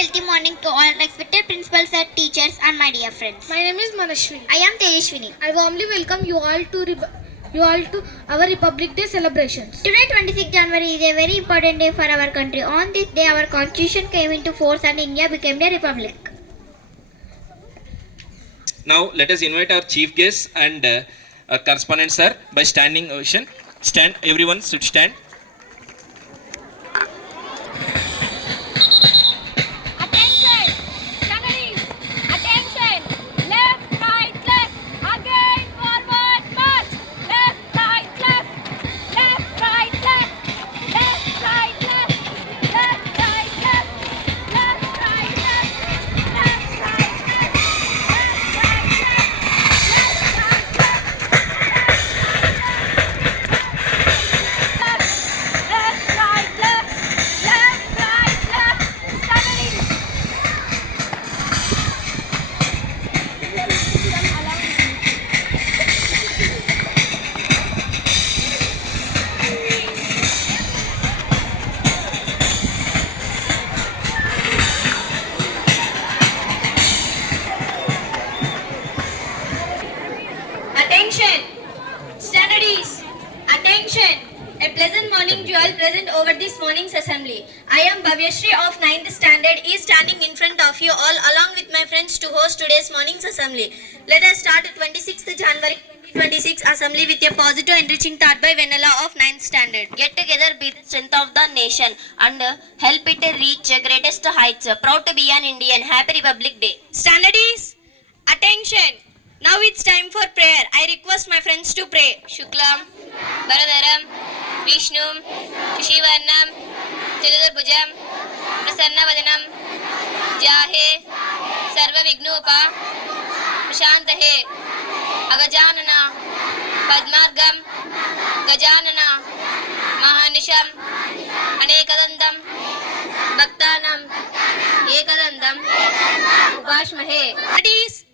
healthy morning to all respected principals and teachers and my dear friends. My name is Manashwini. I am Tejashwini. I warmly welcome you all to our Republic Day celebrations. Today 26 January is a very important day for our country. On this day our constitution came into force and India became a republic. Now let us invite our chief guest and correspondent sir by standing ovation. Stand, everyone should stand. Attention! Standardies! Attention! A pleasant morning to all present over this morning's assembly. I am Bhavyashri of 9th standard is standing in front of you all along with my friends to host today's morning's assembly. Let us start 26th January 2026 assembly with a positive enriching thought by Vanilla of 9th standard. Get together, be the strength of the nation and help it reach greatest heights. Proud to be an Indian. Happy Republic Day. Standardies! Attention! Now it's time for prayer. I request my friends to pray. Shuklam, Baradaram, Vishnum, Shishivarnam, Chaturbhujam, Prasannavadhanam, Jahe, Sarva Vignupa, Shantahe, Agajanana, Padmargam, Gajanana, Mahanisham, Anekadandam, Bhaktanam, Ekadandam, Upashmahe. Standardies!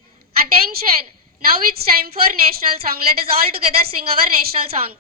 Attention! Now it's time for national song. Let us all together sing our national song.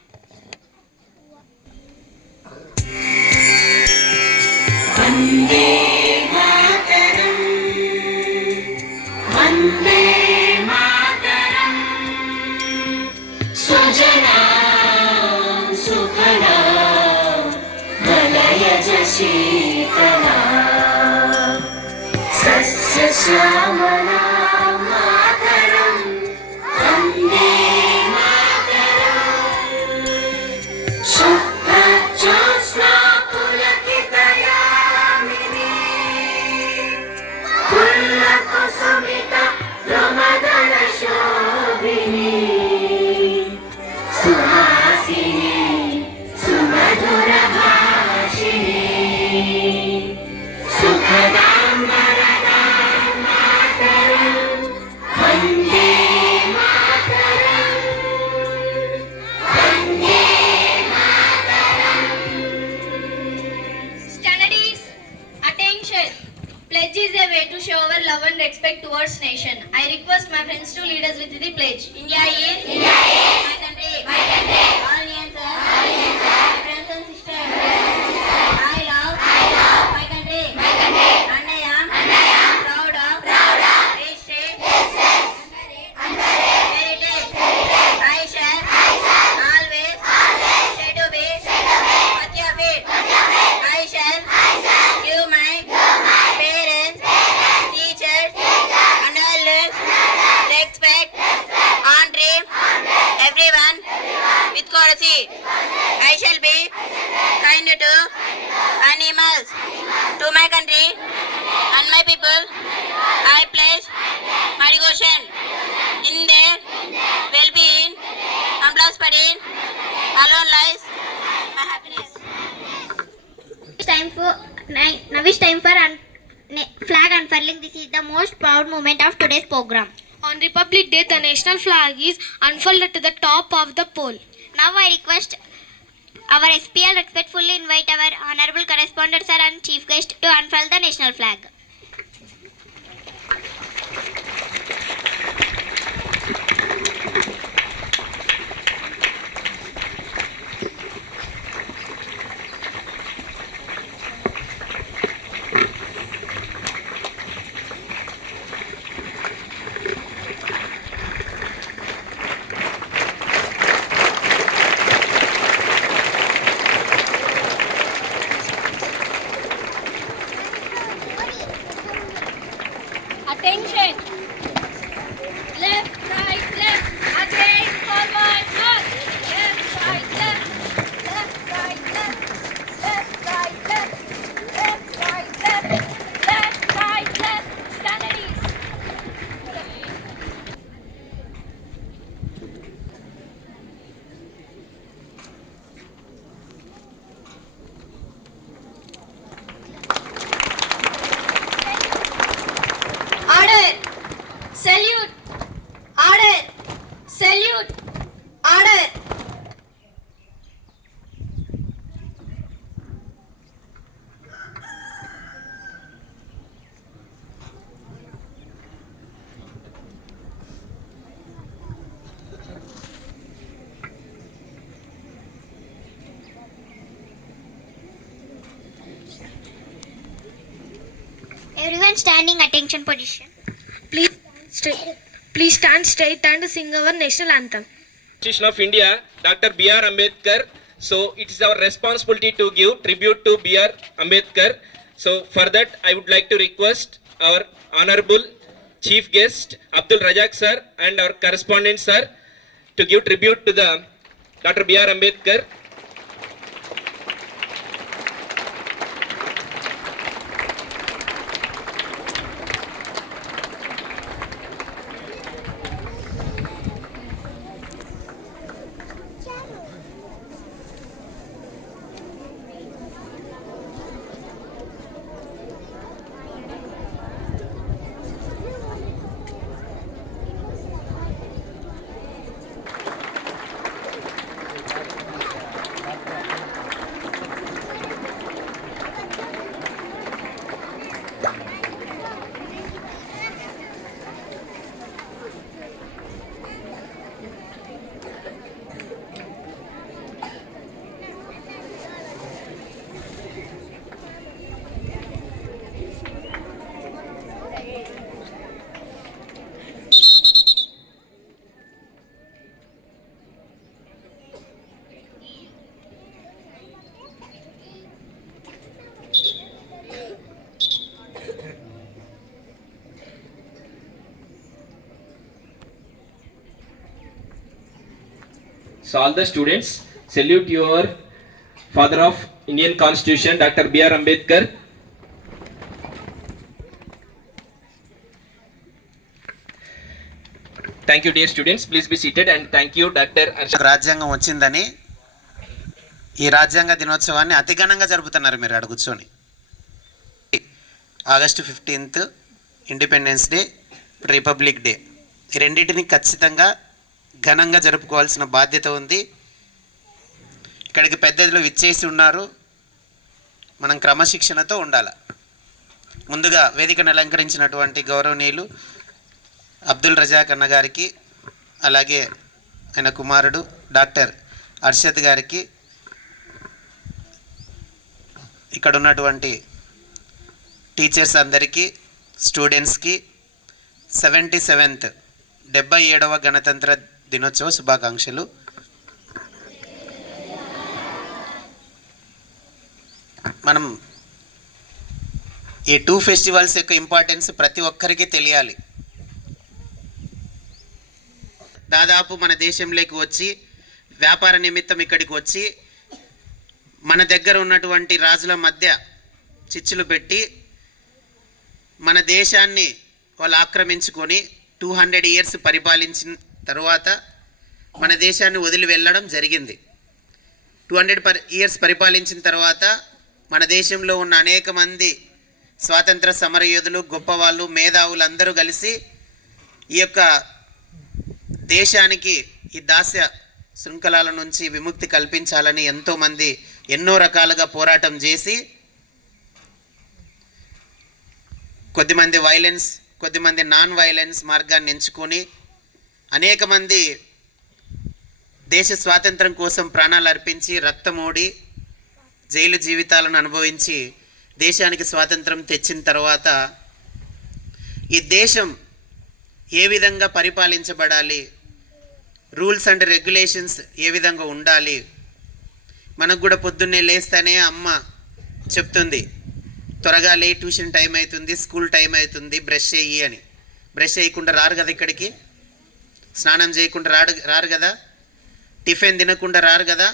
Standardies! Attention! Pledge is a way to show our love and respect towards nation. I request my friends to lead us with the pledge. India is my country. All Indians are my friends and sisters. I love my country. And I am proud of this state. Heritage. I shall always stay to be worthy of it. I shall give my parents, teachers, and elders respect, honor everyone with courtesy. I shall be kind to animals, to my country and my people. I pledge my devotion in their well-being and prosperity. Alone lies my happiness. Now it's time for flag unfurling. This is the most proud moment of today's program. On Republic Day, the national flag is unfurled to the top of the pole. Now I request our SPL respectfully invite our honorable correspondent sir and chief guest to unfurl the national flag. Attention. Left, right, left. Again, forward, march. Left, right, left. Left, right, left. Left, right, left. Left, right, left. Left, right, left. Stand at ease. Order. Salute. Order. Salute. Order. Everyone standing, attention position. Please stand straight and sing our national anthem. Constitution of India, Dr. B.R. Ambedkar. So it is our responsibility to give tribute to B.R. Ambedkar. So for that, I would like to request our honorable chief guest Abdul Razak sir and our correspondent sir to give tribute to the Dr. B.R. Ambedkar. So all the students salute your father of Indian Constitution, Dr. B.R. Ambedkar. Thank you, dear students. Please be seated and thank you, Dr. Arshad. రాజ్యాంగం వచ్చిందని ఈ రాజ్యాంగ దినోత్సవాన్ని అతి ఘనంగా జరుపుతున్నారు మీరు అక్కడ కూర్చొని. August 15th independence day, republic day, ఈ రెండింటిని ఖచ్చితంగా ఘనంగా జరుపుకోవాల్సిన బాధ్యత ఉంది. ఇక్కడికి పెద్దలు విచ్చేసి ఉన్నారు. మనం క్రమశిక్షణతో ఉండాలి. ముందుగా వేదికను అలంకరించినటువంటి గౌరవనీయులు అబ్దుల్ రజాక్ అన్న గారికి, అలాగే ఆయన కుమారుడు డాక్టర్ అర్షద్ గారికి, ఇక్కడ ఉన్నటువంటి టీచర్స్ అందరికీ, స్టూడెంట్స్కి 77th 77వ గణతంత్ర దినోత్సవ శుభాకాంక్షలు. మనం ఈ 2 ఫెస్టివల్స్ యొక్క ఇంపార్టెన్స్ ప్రతి ఒక్కరికి తెలియాలి. దాదాపు మన దేశంలోకి వచ్చి వ్యాపార నిమిత్తం ఇక్కడికి వచ్చి మన దగ్గర ఉన్నటువంటి రాజుల మధ్య చిచ్చులు పెట్టి మన దేశాన్ని వాళ్ళు ఆక్రమించుకొని 200 years పరిపాలించిన తర్వాత మన దేశాన్ని వదిలి వెళ్ళడం జరిగింది. 200 years పరిపాలించిన తర్వాత మన దేశంలో ఉన్న అనేక మంది స్వాతంత్ర సమరయోధులు, గొప్పవాళ్ళు, మేధావులు అందరూ కలిసి ఈ యొక్క దేశానికి ఈ దాస్య శృంఖలాల నుంచి విముక్తి కల్పించాలని ఎంతోమంది ఎన్నో రకాలుగా పోరాటం చేసి కొద్దిమంది వైలెన్స్, కొద్దిమంది నాన్ వైలెన్స్ మార్గాన్ని ఎంచుకొని అనేక మంది దేశ స్వాతంత్రం కోసం ప్రాణాలు అర్పించి రక్తమోడి జైలు జీవితాలను అనుభవించి దేశానికి స్వాతంత్రం తెచ్చిన తర్వాత ఈ దేశం ఏ విధంగా పరిపాలించబడాలి, రూల్స్ అండ్ రెగ్యులేషన్స్ ఏ విధంగా ఉండాలి. మనకు కూడా పొద్దున్నే లేస్తేనే అమ్మ చెప్తుంది, త్వరగా లే, ట్యూషన్ టైం అవుతుంది, స్కూల్ టైం అవుతుంది, బ్రష్ చెయ్యి అని. బ్రష్ చేయకుండా రారు కదా ఇక్కడికి, స్నానం చేయకుండా రారు కదా, టిఫిన్ తినకుండా రారు కదా.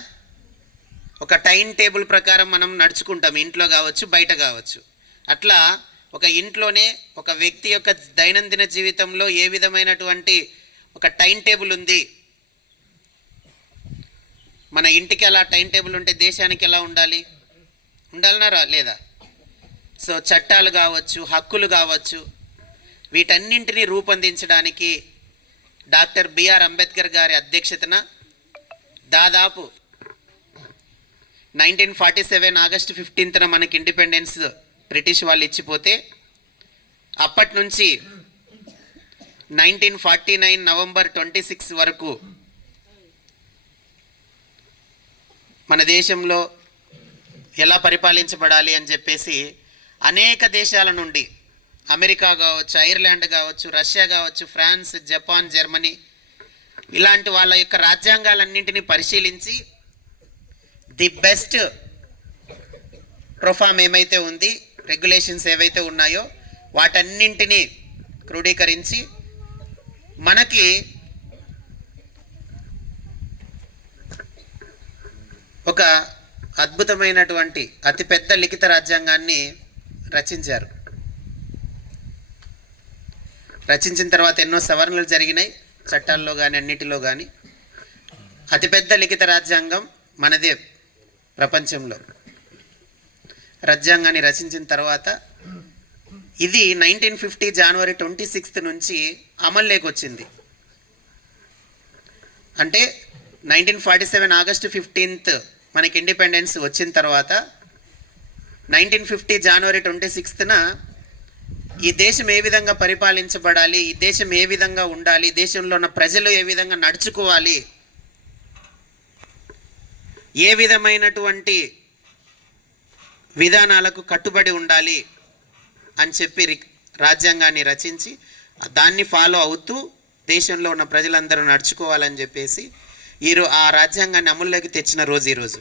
ఒక టైం టేబుల్ ప్రకారం మనం నడుచుకుంటాం, ఇంట్లో కావచ్చు బయట కావచ్చు. అట్లా ఒక ఇంట్లోనే ఒక వ్యక్తి యొక్క దైనందిన జీవితంలో ఏ విధమైనటువంటి ఒక టైం టేబుల్ ఉంది, మన ఇంటికి అలా టైం టేబుల్ ఉంటే దేశానికి ఎలా ఉండాలన్నారా లేదా? సో చట్టాలు కావచ్చు, హక్కులు కావచ్చు, వీటన్నింటినీ రూపొందించడానికి డాక్టర్ బిఆర్ అంబేద్కర్ గారి అధ్యక్షతన దాదాపు 1947 ఆగస్టు 15న మనకి ఇండిపెండెన్స్ బ్రిటిష్ వాళ్ళు ఇచ్చిపోతే, అప్పటి నుంచి 1949 నవంబర్ 26 వరకు మన దేశంలో ఎలా పరిపాలించబడాలి అని చెప్పేసి అనేక దేశాల నుండి, అమెరికా కావచ్చు, ఐర్లాండ్ కావచ్చు, రష్యా కావచ్చు, ఫ్రాన్స్, జపాన్, జర్మనీ, ఇలాంటి వాళ్ళ యొక్క రాజ్యాంగాలన్నింటినీ పరిశీలించి ది బెస్ట్ ప్రొఫామ్ ఏమైతే ఉంది, రెగ్యులేషన్స్ ఏవైతే ఉన్నాయో వాటన్నింటినీ క్రోడీకరించి మనకి ఒక అద్భుతమైనటువంటి అతిపెద్ద లిఖిత రాజ్యాంగాన్ని రచించారు. రచించిన తర్వాత ఎన్నో సవరణలు జరిగినాయి చట్టాల్లో కానీ అన్నిటిలో కానీ. అతిపెద్ద లిఖిత రాజ్యాంగం మనదే ప్రపంచంలో. రాజ్యాంగాన్ని రచించిన తర్వాత ఇది 1950 జనవరి 26 నుంచి అమల్లోకి వచ్చింది. అంటే 1947 ఆగస్టు 15 మనకి ఇండిపెండెన్స్ వచ్చిన తర్వాత 1950 జనవరి 26న ఈ దేశం ఏ విధంగా పరిపాలించబడాలి, ఈ దేశం ఏ విధంగా ఉండాలి, దేశంలో ఉన్న ప్రజలు ఏ విధంగా నడుచుకోవాలి, ఏ విధమైనటువంటి విధానాలకు కట్టుబడి ఉండాలి అని చెప్పి రాజ్యాంగాన్ని రచించి దాన్ని ఫాలో అవుతూ దేశంలో ఉన్న ప్రజలందరూ నడుచుకోవాలని చెప్పేసి ఆ రాజ్యాంగాన్ని అమల్లోకి తెచ్చిన రోజు ఈరోజు.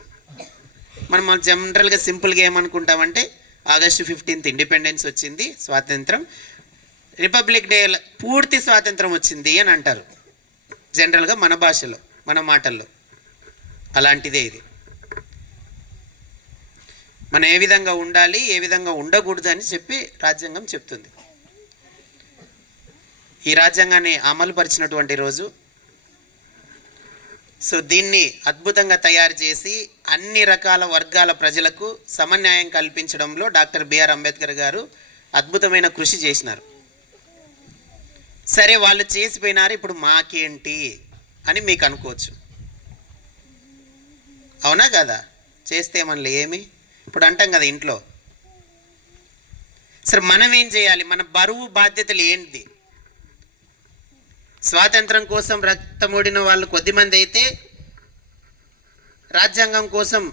మనం జనరల్గా సింపుల్గా ఏమనుకుంటామంటే ఆగస్టు 15 ఇండిపెండెన్స్ వచ్చింది, స్వాతంత్రం, రిపబ్లిక్ డే పూర్తి స్వాతంత్రం వచ్చింది అని అంటారు జనరల్గా మన భాషలో, మన మాటల్లో. అలాంటిదే ఇది. మనం ఏ విధంగా ఉండాలి, ఏ విధంగా ఉండకూడదు అని చెప్పి రాజ్యాంగం చెప్తుంది. ఈ రాజ్యాంగాన్ని అమలు పరిచినటువంటి రోజు. సో దీన్ని అద్భుతంగా తయారు చేసి అన్ని రకాల వర్గాల ప్రజలకు సమన్యాయం కల్పించడంలో డాక్టర్ బిఆర్ అంబేద్కర్ గారు అద్భుతమైన కృషి చేసినారు. సరే, వాళ్ళు చేసిపోయినారు, ఇప్పుడు మాకేంటి అని మీకు అనుకోవచ్చు. అవునా కదా? చేస్తే మనలో ఏమి ఇప్పుడు అంటాం కదా ఇంట్లో. సరే, మనం ఏం చేయాలి? మన బరువు బాధ్యతలు ఏంటి? స్వాతంత్రం కోసం రక్తమోడిన వాళ్ళు కొద్దిమంది అయితే రాజ్యాంగం కోసం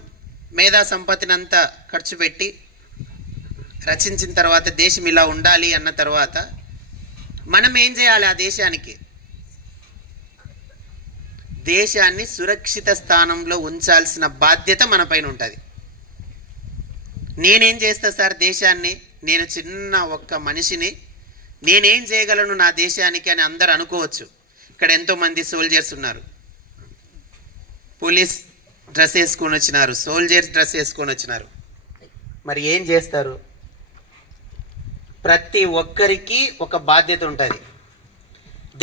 మేధా సంపత్తిని అంతా ఖర్చు పెట్టి రచించిన తర్వాత దేశం ఇలా ఉండాలి అన్న తర్వాత మనం ఏం చేయాలి? ఆ దేశాన్ని సురక్షిత స్థానంలో ఉంచాల్సిన బాధ్యత మన పైన ఉంటుంది. నేనేం చేస్తా సార్ దేశాన్ని, నేను చిన్న ఒక్క మనిషిని, నేనేం చేయగలను నా దేశానికి అని అందరు అనుకోవచ్చు. ఇక్కడ ఎంతోమంది సోల్జర్స్ ఉన్నారు, పోలీస్ డ్రెస్ వేసుకొని వచ్చినారు, సోల్జర్స్ డ్రెస్ వేసుకొని వచ్చినారు. మరి ఏం చేస్తారు? ప్రతి ఒక్కరికి ఒక బాధ్యత ఉంటుంది.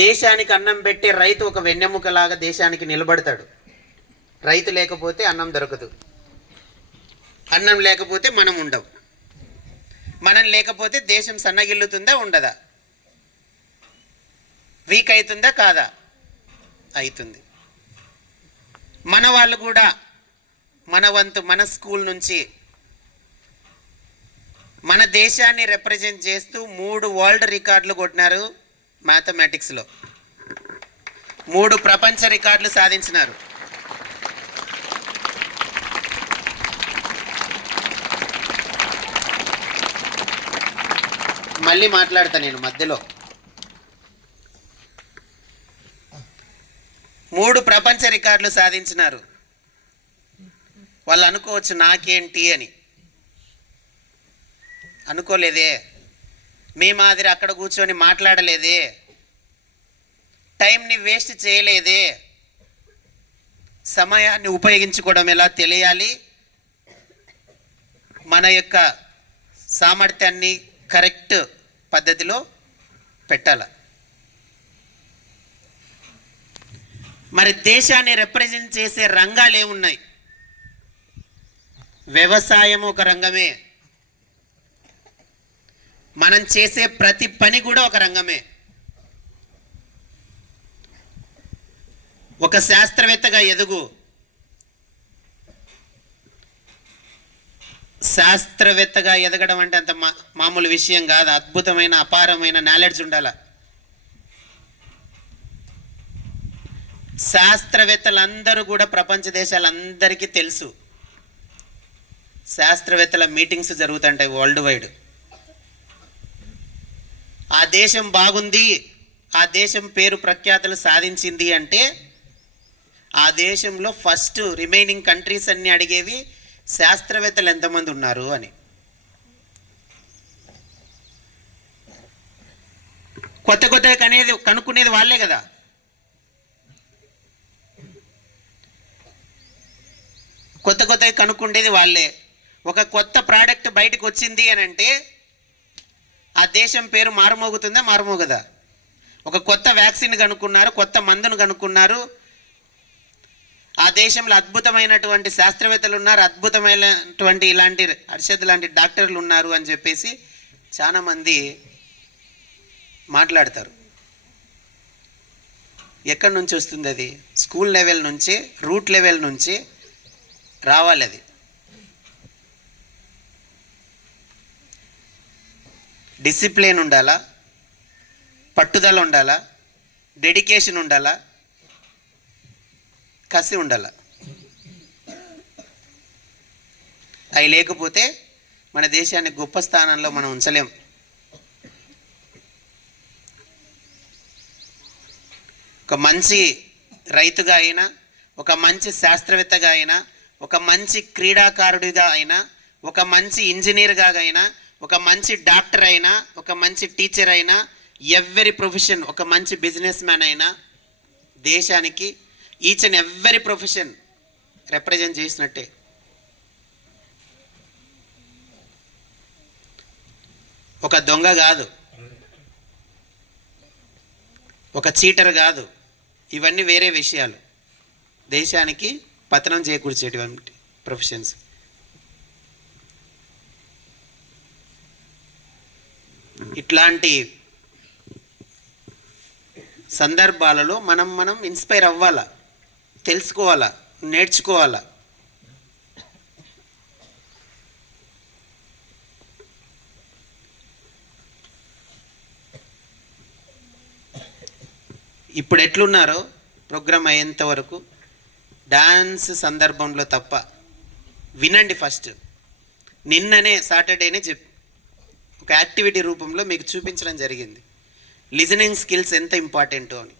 దేశానికి అన్నం పెట్టే రైతు ఒక వెన్నెముకలాగా దేశానికి నిలబడతాడు. రైతు లేకపోతే అన్నం దొరకదు, అన్నం లేకపోతే మనం ఉండం, మనం లేకపోతే దేశం సన్నగిల్లుతుందా ఉండదా? వీక్ అవుతుందా కాదా? అవుతుంది. మన వాళ్ళు కూడా మన వంతు, మన స్కూల్ నుంచి మన దేశాన్ని రిప్రజెంట్ చేస్తూ 3 వరల్డ్ రికార్డులు కొట్టినారు మ్యాథమెటిక్స్లో, 3 ప్రపంచ రికార్డులు సాధించినారు. మళ్ళీ మాట్లాడతా నేను మధ్యలో. 3 ప్రపంచ రికార్డులు సాధించినారు. వాళ్ళు అనుకోవచ్చు నాకేంటి అని. అనుకోలేదే. మీ మాదిరి అక్కడ కూర్చొని మాట్లాడలేదే, టైంని వేస్ట్ చేయలేదే, సమయాన్ని ఉపయోగించుకోవడం ఎలా తెలియాలి, మన యొక్క సామర్థ్యాన్ని కరెక్ట్ పద్ధతిలో పెట్టాల. మరి దేశాన్ని రిప్రజెంట్ చేసే రంగాలు ఏమున్నాయి? వ్యవసాయం ఒక రంగమే, మనం చేసే ప్రతి పని కూడా ఒక రంగమే. ఒక శాస్త్రవేత్తగా ఎదుగు. శాస్త్రవేత్తగా ఎదగడం అంటే అంత మామూలు విషయం కాదు. అద్భుతమైన అపారమైన నాలెడ్జ్ ఉండాల. శాస్త్రవేత్తలందరూ కూడా ప్రపంచ దేశాలందరికీ తెలుసు. శాస్త్రవేత్తల మీటింగ్స్ జరుగుతుంటాయి వరల్డ్ వైడ్. ఆ దేశం బాగుంది, ఆ దేశం పేరు ప్రఖ్యాతులు సాధించింది అంటే ఆ దేశంలో ఫస్ట్ రిమైనింగ్ కంట్రీస్ అన్ని అడిగేవి శాస్త్రవేత్తలు ఎంతమంది ఉన్నారు అని. కొత్త కొత్తగా కనుక్కునేది వాళ్ళే కదా. కొత్త కొత్తగా కనుక్కుండేది వాళ్ళే. ఒక కొత్త ప్రోడక్ట్ బయటకు వచ్చింది అని అంటే ఆ దేశం పేరు మారుమోగుతుందా, మారుమోగదా? ఒక కొత్త వ్యాక్సిన్ కనుక్కున్నారు, కొత్త మందును కనుక్కున్నారు, ఆ దేశంలో అద్భుతమైనటువంటి శాస్త్రవేత్తలు ఉన్నారు, అద్భుతమైనటువంటి ఇలాంటి అర్షద్ లాంటి డాక్టర్లు ఉన్నారు అని చెప్పేసి చాలామంది మాట్లాడతారు. ఎక్కడి నుంచి వస్తుంది అది? స్కూల్ లెవెల్ నుంచి, రూట్ లెవెల్ నుంచి రావాలి. అది డిసిప్లిన్ ఉండాలా, పట్టుదల ఉండాలా, డెడికేషన్ ఉండాలా, కసి ఉండాల. అవి లేకపోతే మన దేశాన్ని గొప్ప స్థానంలో మనం ఉంచలేం. ఒక మంచి రైతుగా అయినా, ఒక మంచి శాస్త్రవేత్తగా అయినా, ఒక మంచి క్రీడాకారుడిగా అయినా, ఒక మంచి ఇంజనీర్గా అయినా, ఒక మంచి డాక్టర్ అయినా, ఒక మంచి టీచర్ అయినా, ఎవ్రీ ప్రొఫెషన్, ఒక మంచి బిజినెస్ మ్యాన్ అయినా దేశానికి each and every profession represent చేసినట్టే. ఒక దొంగ కాదు, ఒక చీటర్ కాదు, ఇవన్నీ వేరే విషయాలు. దేశానికి పతనం చేకూర్చేటువంటి ప్రొఫెషన్స్. ఇట్లాంటి సందర్భాలలో మనం ఇన్స్పైర్ అవ్వాలా, తెలుసుకోవాలా, నేర్చుకోవాలా. ఇప్పుడు ఎట్లున్నారో ప్రోగ్రామ్ అయ్యేంత వరకు డాన్స్ సందర్భంలో తప్ప వినండి. ఫస్ట్ నిన్ననే సాటర్డేనే ఒక యాక్టివిటీ రూపంలో మీకు చూపించడం జరిగింది లిజనింగ్ స్కిల్స్ ఎంత ఇంపార్టెంటో అని.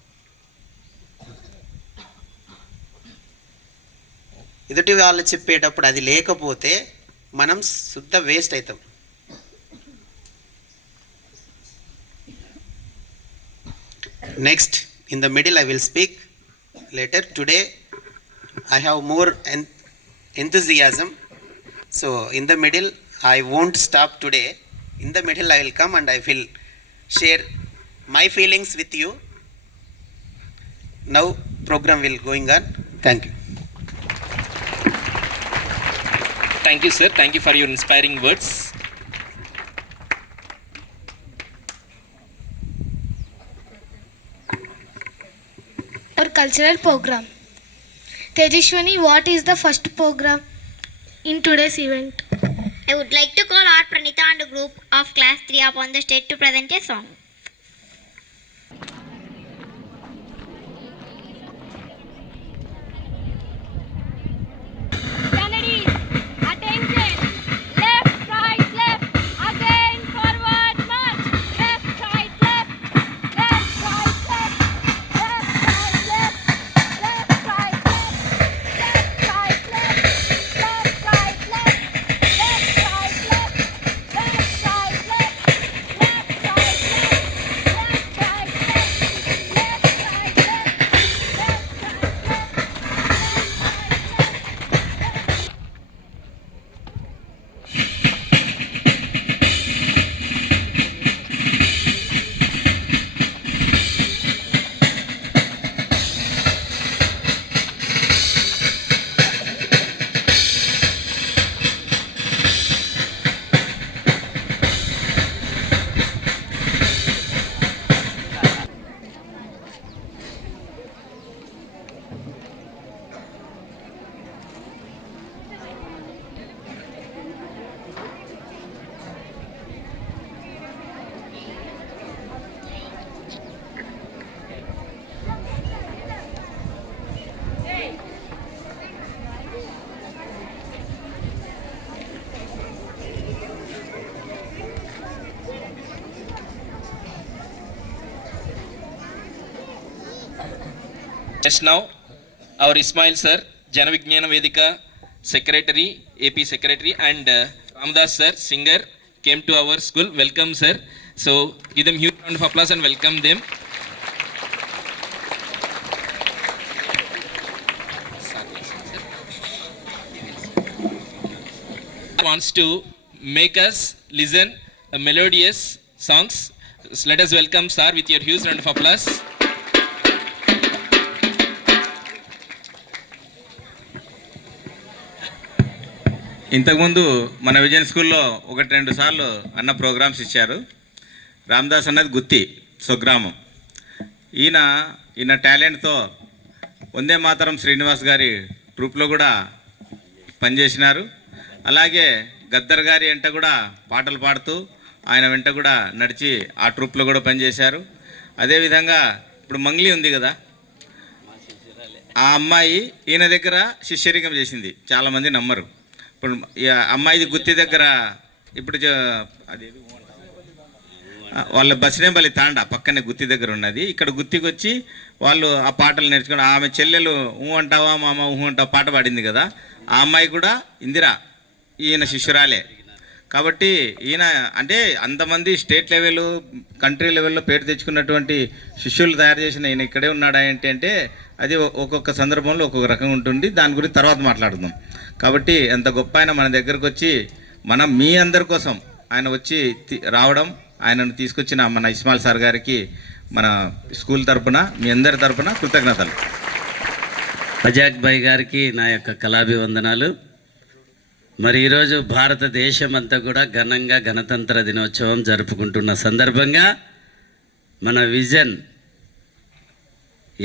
ఎదుటి వాళ్ళు చెప్పేటప్పుడు అది లేకపోతే మనం శుద్ధ వేస్ట్ అవుతాం. Next, in the middle I will speak later. Today I have more enthusiasm, so in the middle I won't stop today. In the middle I will come and I will share my feelings with you. Now program will going on. Thank you. Thank you, sir. Thank you for your inspiring words. Our cultural program. Tejashwani, what is the first program in today's event? I would like to call our Pranita and group of class 3 up on the stage to present a song. Left, right, left, Just now, our Ismail sir, Jana Vijnana Vedika secretary, AP secretary, and Ramdas sir, singer, came to our school. Welcome, sir. So give them huge round of applause and welcome them. Wants to make us listen a melodious songs. So let us welcome sir with your huge round of applause. ఇంతకుముందు మన విజయన్ స్కూల్లో 1-2 సార్లు అన్న programmes ఇచ్చారు. రామదాస్ అన్నది గుత్తి స్వగ్రామం. ఈయన టాలెంట్తో వందే మాతరం శ్రీనివాస్ గారి ట్రూప్లో కూడా పనిచేసినారు. అలాగే గద్దర్ గారి వెంట కూడా పాటలు పాడుతూ ఆయన వెంట కూడా నడిచి ఆ ట్రూప్లో కూడా పనిచేశారు. అదేవిధంగా ఇప్పుడు మంగ్లీ ఉంది కదా, ఆ అమ్మాయి ఈయన దగ్గర శిష్యరికం చేసింది. చాలామంది నమ్మరు. ఇప్పుడు అమ్మాయిది గుత్తి దగ్గర ఇప్పుడు అది వాళ్ళ బసినేపల్లి తాండా పక్కనే గుత్తి దగ్గర ఉన్నది. ఇక్కడ గుత్తికి వచ్చి వాళ్ళు ఆ పాటలు నేర్చుకుని ఆమె చెల్లెలు ఊ అంటావా మామ ఊహు అంటావా పాట పాడింది కదా, ఆ అమ్మాయి కూడా ఇందిరా ఈయన శిష్యురాలే. కాబట్టి ఈయన అంటే అంతమంది స్టేట్ లెవెల్ కంట్రీ లెవెల్లో పేరు తెచ్చుకున్నటువంటి శిష్యులు తయారు చేసిన ఈయన ఇక్కడే ఉన్నాడా ఏంటి అంటే అది ఒక్కొక్క సందర్భంలో ఒక్కొక్క రకంగా ఉంటుంది. దాని గురించి తర్వాత మాట్లాడుదాం. కాబట్టి ఎంత గొప్ప ఆయన మన దగ్గరకు వచ్చి మీ అందరి కోసం ఆయన వచ్చి రావడం, ఆయనను తీసుకొచ్చిన మన ఇస్మాయిల్ సార్ గారికి మన స్కూల్ తరపున మీ అందరి తరపున కృతజ్ఞతలు. అజాక్ భాయ్ గారికి నా యొక్క కళాభివందనాలు. మరి ఈరోజు భారతదేశం అంతా కూడా ఘనంగా గణతంత్ర దినోత్సవం జరుపుకుంటున్న సందర్భంగా మన విజన్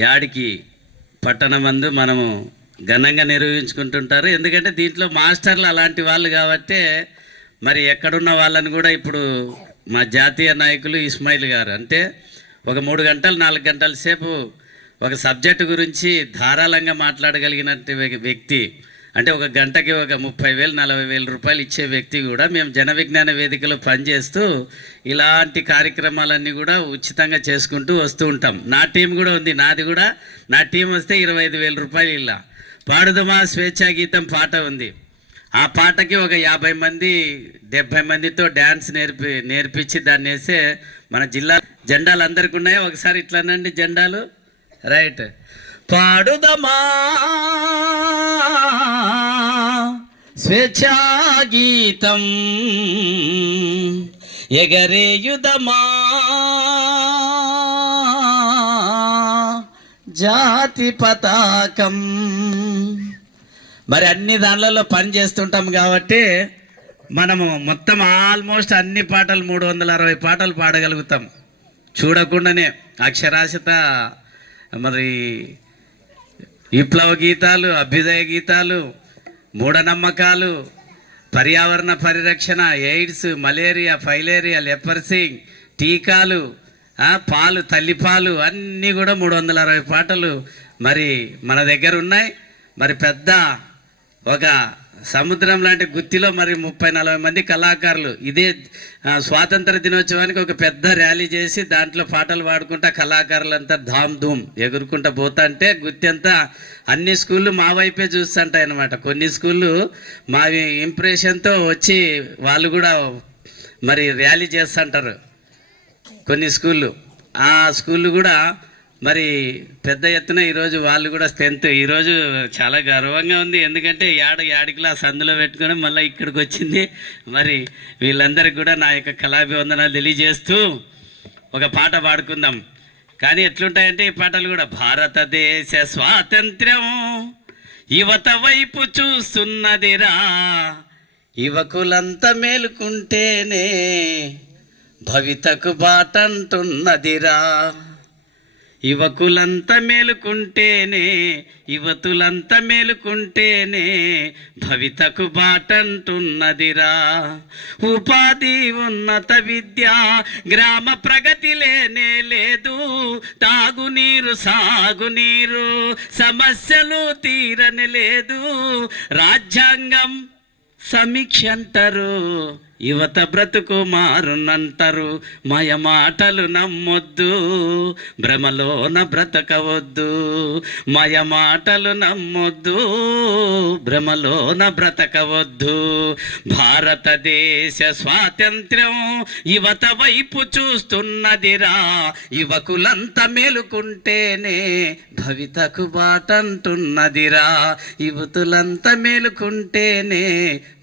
యాడికి పట్టణమందు మనము ఘనంగా నిర్వహించుకుంటుంటారు. ఎందుకంటే దీంట్లో మాస్టర్లు అలాంటి వాళ్ళు కాబట్టి మరి ఎక్కడున్న వాళ్ళని కూడా ఇప్పుడు మా జాతీయ నాయకులు ఇస్మాయిల్ గారు అంటే ఒక 3 గంటలు 4 గంటల సేపు ఒక సబ్జెక్టు గురించి ధారాళంగా మాట్లాడగలిగినట్టు వ్యక్తి, అంటే ఒక గంటకి ఒక 30,000 40,000 రూపాయలు ఇచ్చే వ్యక్తి కూడా మేము జన విజ్ఞాన వేదికలో పనిచేస్తూ ఇలాంటి కార్యక్రమాలన్నీ కూడా ఉచితంగా చేసుకుంటూ వస్తూ ఉంటాం. నా టీం కూడా ఉంది, నా టీం వస్తే 25,000 రూపాయలు ఇలా పాడుదమా స్వేచ్ఛా గీతం పాట ఉంది. ఆ పాటకి ఒక 50 మంది 70 మందితో డ్యాన్స్ నేర్పించి దాన్ని వేస్తే మన జిల్లా జెండాలు అందరికి ఉన్నాయో ఒకసారి ఇట్లానండి జెండాలు రైట్. పాడుదమా స్వేచ్ఛా గీతం ఎగరేయుదమా జాతి పతాకం. మరి అన్ని దానిలలో పని చేస్తుంటాం కాబట్టి మనము మొత్తం ఆల్మోస్ట్ అన్ని పాటలు 360 పాటలు పాడగలుగుతాం చూడకుండానే. అక్షరాస్యత, మరి విప్లవ గీతాలు, అభ్యుదయ గీతాలు, మూఢనమ్మకాలు, పర్యావరణ పరిరక్షణ, ఎయిడ్స్, మలేరియా, ఫైలేరియా, లెపర్సింగ్, టీకాలు, పాలు, తల్లిపాలు అన్నీ కూడా 360 పాటలు మరి మన దగ్గర ఉన్నాయి. మరి పెద్ద ఒక సముద్రం లాంటి గుత్తిలో మరి 30-40 మంది కళాకారులు ఇదే స్వాతంత్ర దినోత్సవానికి ఒక పెద్ద ర్యాలీ చేసి దాంట్లో పాటలు పాడుకుంటా కళాకారులంతా ధామ్ ధూమ్ ఎగురుకుంటా పోతా అంటే గుత్తి అంతా అన్ని స్కూళ్ళు మా వైపే చూస్తుంటాయి అన్నమాట. కొన్ని స్కూళ్ళు మా ఇంప్రెషన్తో వచ్చి వాళ్ళు కూడా మరి ర్యాలీ చేస్తుంటారు. కొన్ని స్కూళ్ళు ఆ స్కూళ్ళు కూడా మరి పెద్ద ఎత్తున ఈరోజు వాళ్ళు కూడా స్ట్రెంత్ ఈరోజు చాలా గర్వంగా ఉంది. ఎందుకంటే యాడికిలా సందులో పెట్టుకొని మళ్ళీ ఇక్కడికి వచ్చింది. మరి వీళ్ళందరికీ కూడా నా యొక్క కళాభివందనాలు తెలియజేస్తూ ఒక పాట పాడుకుందాం. కానీ ఎట్లుంటాయంటే ఈ పాటలు కూడా భారతదేశ స్వాతంత్ర్యం యువత వైపు చూస్తున్నదిరా, యువకులంతా మేలుకుంటేనే భవితకు బాటంటున్నదిరా, యువకులంతా మేలుకుంటేనే యువతులంతా మేలుకుంటేనే భవితకు బాటంటున్నదిరా, ఉపాధి ఉన్నత విద్య గ్రామ ప్రగతి లేనే లేదు, తాగునీరు సాగునీరు సమస్యలు తీరని లేదు, రాజ్యాంగం సమీక్ష అంటారు యువత బ్రతుకు మారునంటారు, మాయ మాటలు నమ్మొద్దు, భ్రమలోన బ్రతకవద్దు. మాయ మాటలు నమ్మొద్దు, భ్రమలోన బ్రతకవద్దు. భారతదేశ స్వాతంత్ర్యం యువత వైపు చూస్తున్నదిరా, యువకులంతా మేలుకుంటేనే భవితకు బాటంటున్నదిరా. యువతులంతా మేలుకుంటేనే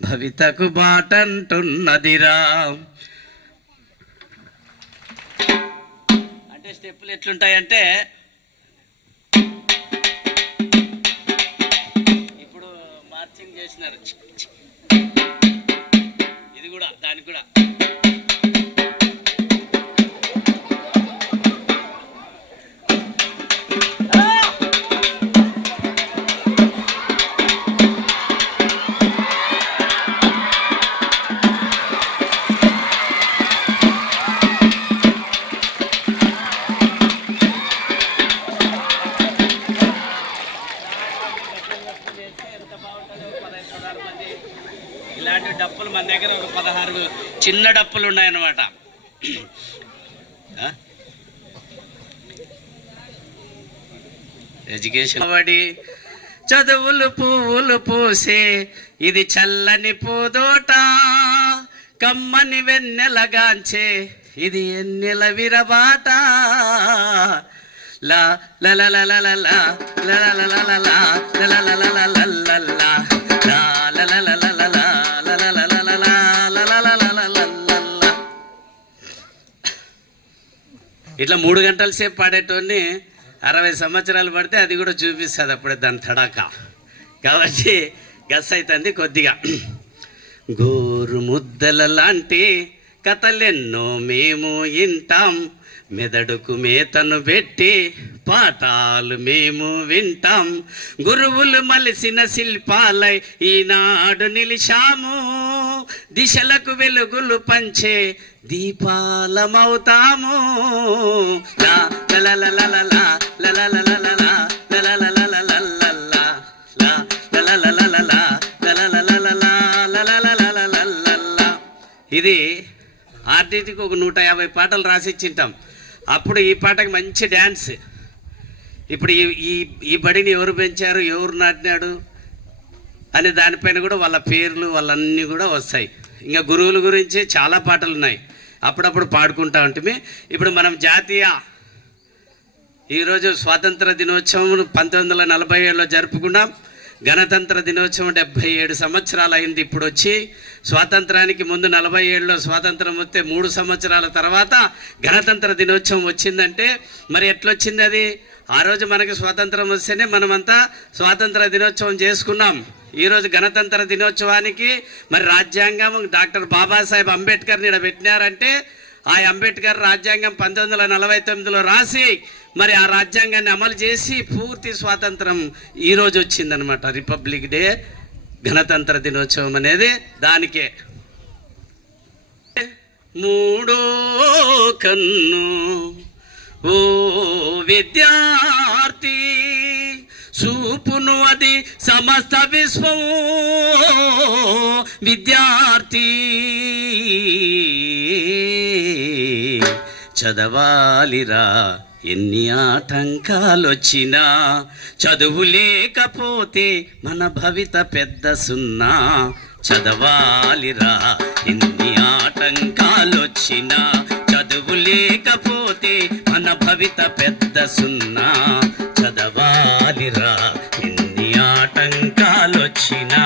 భవితకు బాటంటున్నదిరా. అంటే స్టెప్పులు ఎట్లుంటాయంటే, ఇప్పుడు మార్చింగ్ చేసినారు, ఇది కూడా దానికి కూడా ఇలాంటి డప్పులు మన దగ్గర ఒక 16 చిన్న డప్పులు ఉన్నాయన్నమాట. ఎడ్యుకేషన్ బడి చదువులు పువ్వులు పూసే ఇది చల్లని పూదోట, కమ్మని వెన్నెలగాంచే ఇది ఎన్నెల విరబాట. లా లా లా లా లా లా లా లా లా లా లా లా లా లా లా లా లా లా. ఇట్లా 3 గంటల సేపు పాడేటోని 60 సంవత్సరాలు పడితే అది కూడా చూపిస్తుంది అప్పుడే దాని తడాక. కాబట్టి గస్ అవుతుంది కొద్దిగా. గోరు ముద్దల లాంటి కథలెన్నో మేము వింటాం, మెదడుకు మేతను పెట్టి పాఠాలు మేము వింటాం. గురువులు మలిసిన శిల్పాలై ఈనాడు నిలిచాము, దిశలకు వెలుగులు పంచే దీపాలమవుతాము. ఇది ఆర్టీటీకి ఒక 150 పాటలు రాసిచ్చింటాం. అప్పుడు ఈ పాటకి మంచి డ్యాన్స్. ఇప్పుడు ఈ బడిని ఎవరు పెంచారు, ఎవరు నాటినాడు అనే దానిపైన కూడా వాళ్ళ పేర్లు వాళ్ళన్నీ కూడా వస్తాయి. ఇంకా గురువుల గురించి చాలా పాటలు ఉన్నాయి, అప్పుడప్పుడు పాడుకుంటా ఉంటుంది. ఇప్పుడు మనం జాతీయ ఈరోజు స్వాతంత్ర దినోత్సవం 1947లో జరుపుకున్నాం. గణతంత్ర దినోత్సవం 77 సంవత్సరాలు అయింది. ఇప్పుడు వచ్చి స్వాతంత్రానికి ముందు 47లో స్వాతంత్రం వస్తే 3 సంవత్సరాల తర్వాత గణతంత్ర దినోత్సవం వచ్చిందంటే మరి ఎట్లొచ్చింది అది? ఆ రోజు మనకి స్వాతంత్రం వస్తేనే మనమంతా స్వాతంత్ర దినోత్సవం చేసుకున్నాం. ఈరోజు గణతంత్ర దినోత్సవానికి మరి రాజ్యాంగం డాక్టర్ బాబాసాహెబ్ అంబేద్కర్ని ఇక్కడ పెట్టినారంటే ఆ అంబేద్కర్ రాజ్యాంగం 1949లో రాసి మరి ఆ రాజ్యాంగాన్ని అమలు చేసి పూర్తి స్వాతంత్రం ఈరోజు వచ్చిందనమాట. రిపబ్లిక్ డే, గణతంత్ర దినోత్సవం అనేది దానికే. మూడో కన్ను ఓ విద్యార్థి చూపును అది సమస్త విశ్వం విద్యార్థి, చదవాలిరా ఎన్ని ఆటంకాలొచ్చినా, చదువు లేకపోతే మన భవిత పెద్ద సున్నా. చదవాలిరా ఎన్ని ఆటంకాలొచ్చినా, చదువు లేకపోతే మన భవిత పెద్ద సున్నా. చదవాలిరా ఎన్ని ఆటంకాలొచ్చినా.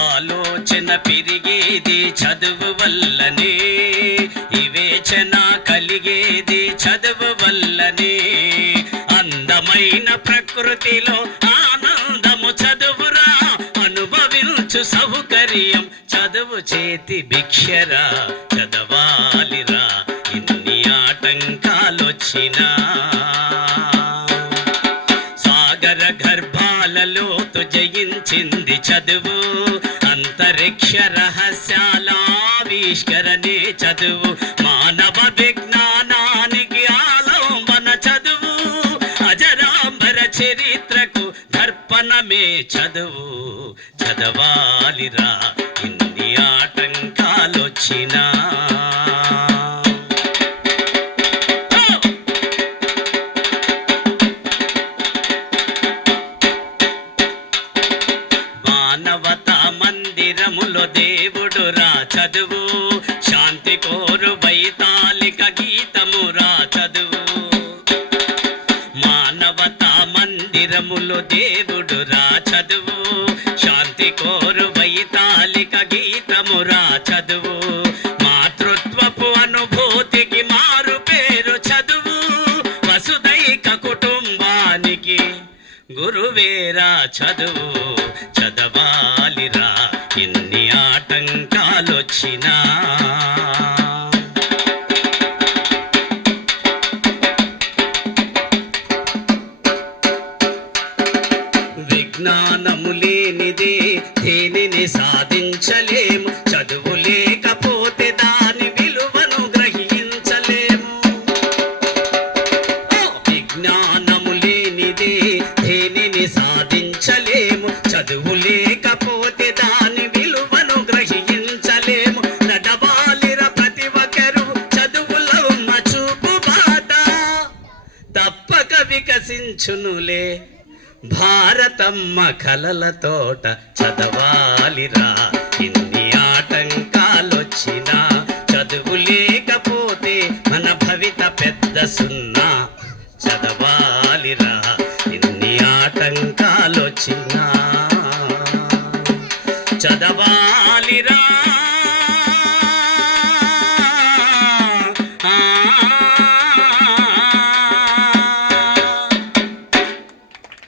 ఆలోచన పెరిగేది చదువు వల్లనే, వివేచన కలిగేది చదువు వల్లనే. అందమైన ప్రకృతిలో ఆనందము చదువురా, అనుభవించు సౌకర్యం చదువు చేతి భిక్షరా. చదవాలిరా ఇన్ని ఆటంకాలొచ్చినా, సాగర గర్భాలలో జయించింది చదువు, అంతరిక్ష రహస్యాల ఆవిష్కరణే చదువు, మానవ విజ్ఞానానికి ఆలంబన చదువు, అజరాంబర చరిత్రకు దర్పణమే చదువు, చదవాలిరా ఇన్ని ఆటంకాలొచ్చినా. మానవతా మందిరములో దేవుడు రా చదువు, శాంతి కోరు వైతాళిక గీతము రా చదువు. మానవతా మందిరములో దేవుడు రా చదువు, శాంతి కోరు వైతాళిక గీతము రా చదువు. మాతృత్వపు అనుభూతికి మారు పేరు చదువు, వసుదైక కుటుంబానికి గురువేరా చదువు, చదవాలిరా ఎన్ని ఆటంకాలొచ్చినా. విజ్ఞానము లేనిదే దేనిని సాధించలేము, చదువు లేకపోతే దాని విలువను గ్రహించలేము. విజ్ఞానము లేనిదే దేనిని సాధించలేము, చదువు లేకపోతే దాని విలువను గ్రహించలేము. నడవాలిర ప్రతి ఒక్కరు చదువులో ఉన్న చూపు బాట, తప్పక వికసించునులే భారతమ్మ కలల తోట. చదవాలిరా ఇన్ని ఆటంకాలొచ్చినా, చదువు లేకపోతే మన భవిత పెద్ద సున్నా. చదవాలిరా ఇన్ని ఆటంకాలొచ్చినా.